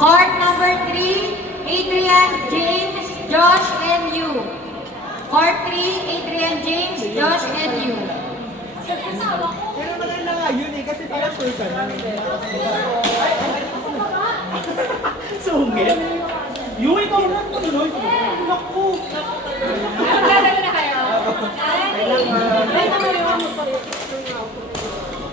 Court number 3, Adrian, James, Josh, and you. Court 3, Adrian, James, Josh, and you. Pero maganda nga yun eh, kasi parang sure ka na. Sungit? Yung ikaw lang tuloy. Naku! Magdadalo na kayo? Ay, naman yung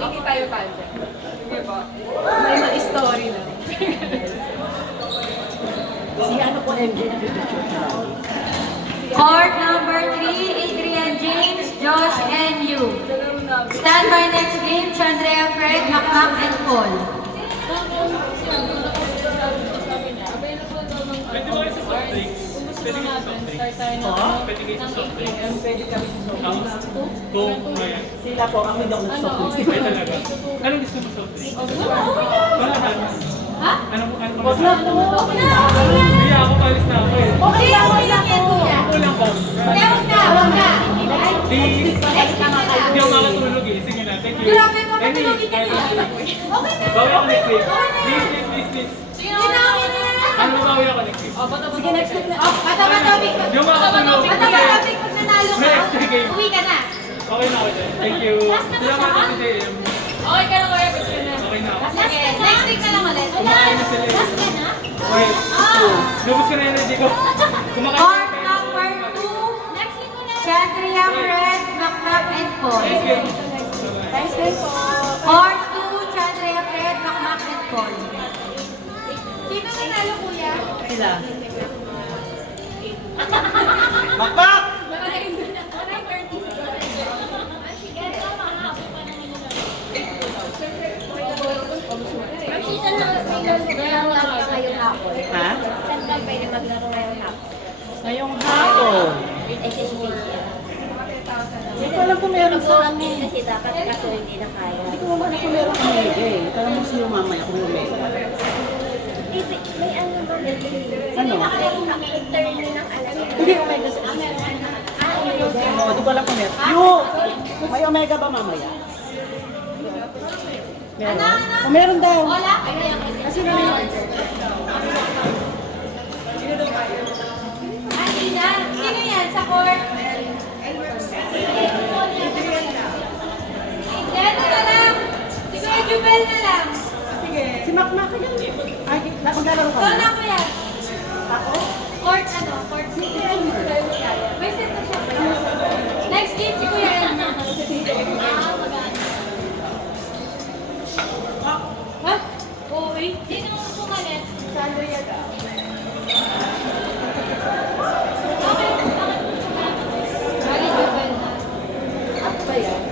hindi tayo pante. Sige po. May ma-story na. Si ano po MJ? Court number 3, Adrian, James, Josh, and you. Stand by next game, Chandrea, Fred, Macmac, and Paul. Pwede ba kayo sa soft drinks? Pwede kayo sa soft drinks? Pwede kayo sa soft drinks? Pwede kami sa soft drinks. Go, ayan. Sila po, ako hindi ako nag-soft drinks. Ay talaga. Anong gusto mo soft drinks? Balahan. Ha? Anong Huwag na po. Hindi ako, palis na ako eh. Okay lang, okay lang yan, kuya. Ako lang po. Huwag na, huwag na. Please. Next na nga kayo. Hindi ako makatulog eh. Sige na, thank you. Grabe mo, Any, matulogin ka kahit na. ano. Okay na. Bawi ako next week. Okay na. Please. Sige na, okay na. Ano bawi ako next week? Sige, next week na. Bata-bata-big. Hindi ako makatulog. Bata-bata-big pag nanalo ka. Next game. Uwi ka na. Okay na ako dyan. Thank you. Salamat ako si JM. Okay ka na, kuya. Gusto na. Okay na ako. Sige, next week na lang ulit. Kumakain na sila. Last ka na? Wait. Lubos ko na energy ko. Kumakain Court na number 2, next week ulit. Chandria, Fred, Macmac, and Paul. Next game. Nice day po. Court 2, Chandria, Fred, Macmac, and Paul. Sino nanalo, kuya? Sila. Bakbak! Ha? Ngayong hapon. Hindi ko alam kung meron sa amin. Kasi dapat kaso hindi na kaya. Hindi ko alam kung meron kami eh. Alam mo gusto nyo mamaya kung umega? May ano ba? Ano? Nag-turn ng alam. Hindi, omega sa Oo, di ko alam kung meron. Yung, may omega ba mamaya? Meron? Oh, meron daw. Wala? Kasi may Alina, sino yan sa court? Yan na lang. Siguro Jubel na lang. Si Mac Mac yan. Ay, maglalaro ka Ikaw na na? ko yan. Ako? Court ano? Court city. May set na siya. Next game si Kuya Edna. Ha? Okay. Sino mo pumalit? Sandria daw. Okay. Bali Jubel na. At ba yan?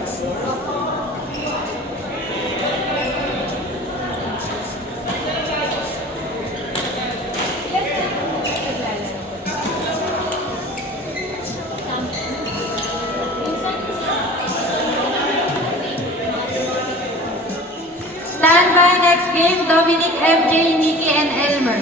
Stand by next game, Dominic, MJ, Nikki, and Elmer.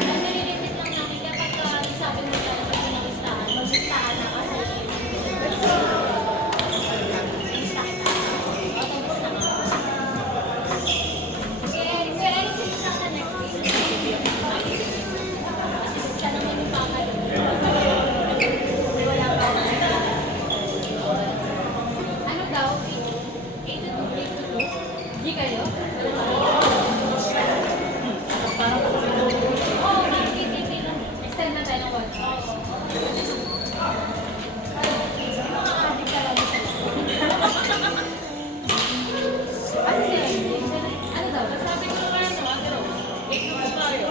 Ano daw? 8 Di kayo? Extend na tayo ng one. Ano siya? Ano daw? Sabi ko na kayo, ano, 8 na tayo.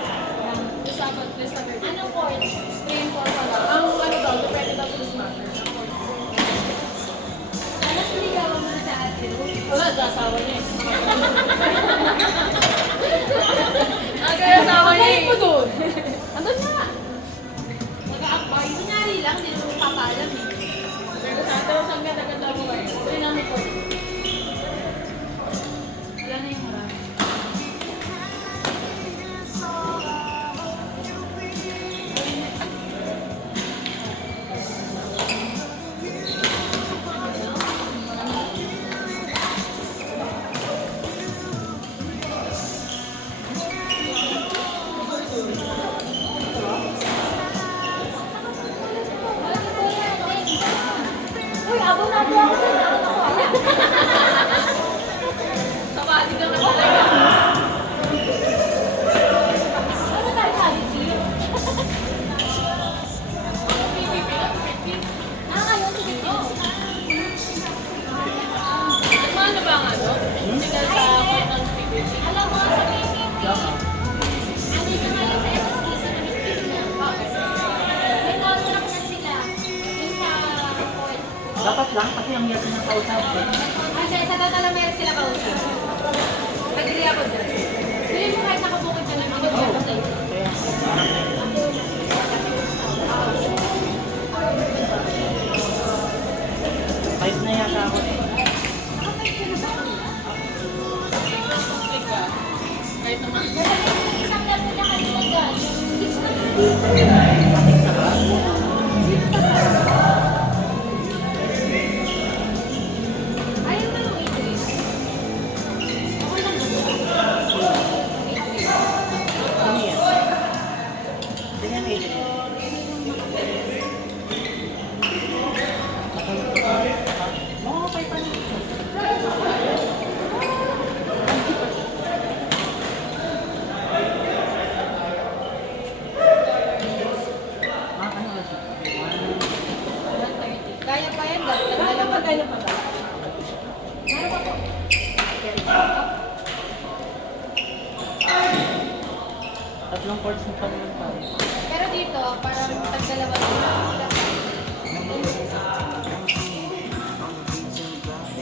Anong court? Stream 4 pala. Ang ano daw, depende daw sa smatter. Ano sinigawan mo sa ate? Wala, asawa niya eh. Kaya asawa niya eh. Mo doon. Andun na. Nag-aakbay. Kunyari lang, hindi naman papalam eh. Pero sa atin, ang ganda-ganda mo kayo. Stream namin po. Wala na yung marami. Uy, abon na ako dyan. Sabati ka na talaga. Ano tayo charity? PPP lang, PPP. Ngayon, sige po. Ano ba ang ano? Sigal sa ng PPP. Alam mo, sa PPP, ano yung ngayon sa SSC, sa Manipid na. May contract na sila. Yung sa court. Dapat lang kasi ang hirap ng kausap. Kasi sa total na meron sila kausap. Agree ako dyan. Pili mo kahit nakabukod ka na mga dyan sa iyo. Kaya, kahit na yata ako. Kahit naman. Isang level na kanila dyan. 6 na ayaw na yung 8 days. Ako lang Ano yan? Ganyan eh. Okay pa rin. Ano ba siya? Kaya pa yan, dalawa pa tayo pa. Tatlong chords na pa naman tayo. Pero dito, parang tag-dalawa sila.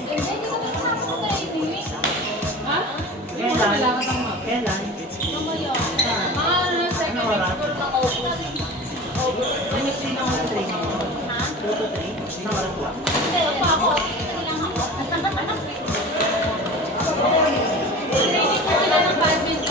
Hindi ko kasama ko na inuwi. Ha? Kailan? Kailan? Mamaya. Mga ano, second Ano week oras? siguro ng August. August. Ano yung sinong oras training? 2 to 3? Isang oras lang? Hindi, pa ako. Training na sila ng badminton.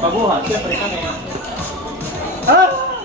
Pabuhat, siyempre kami. Ah!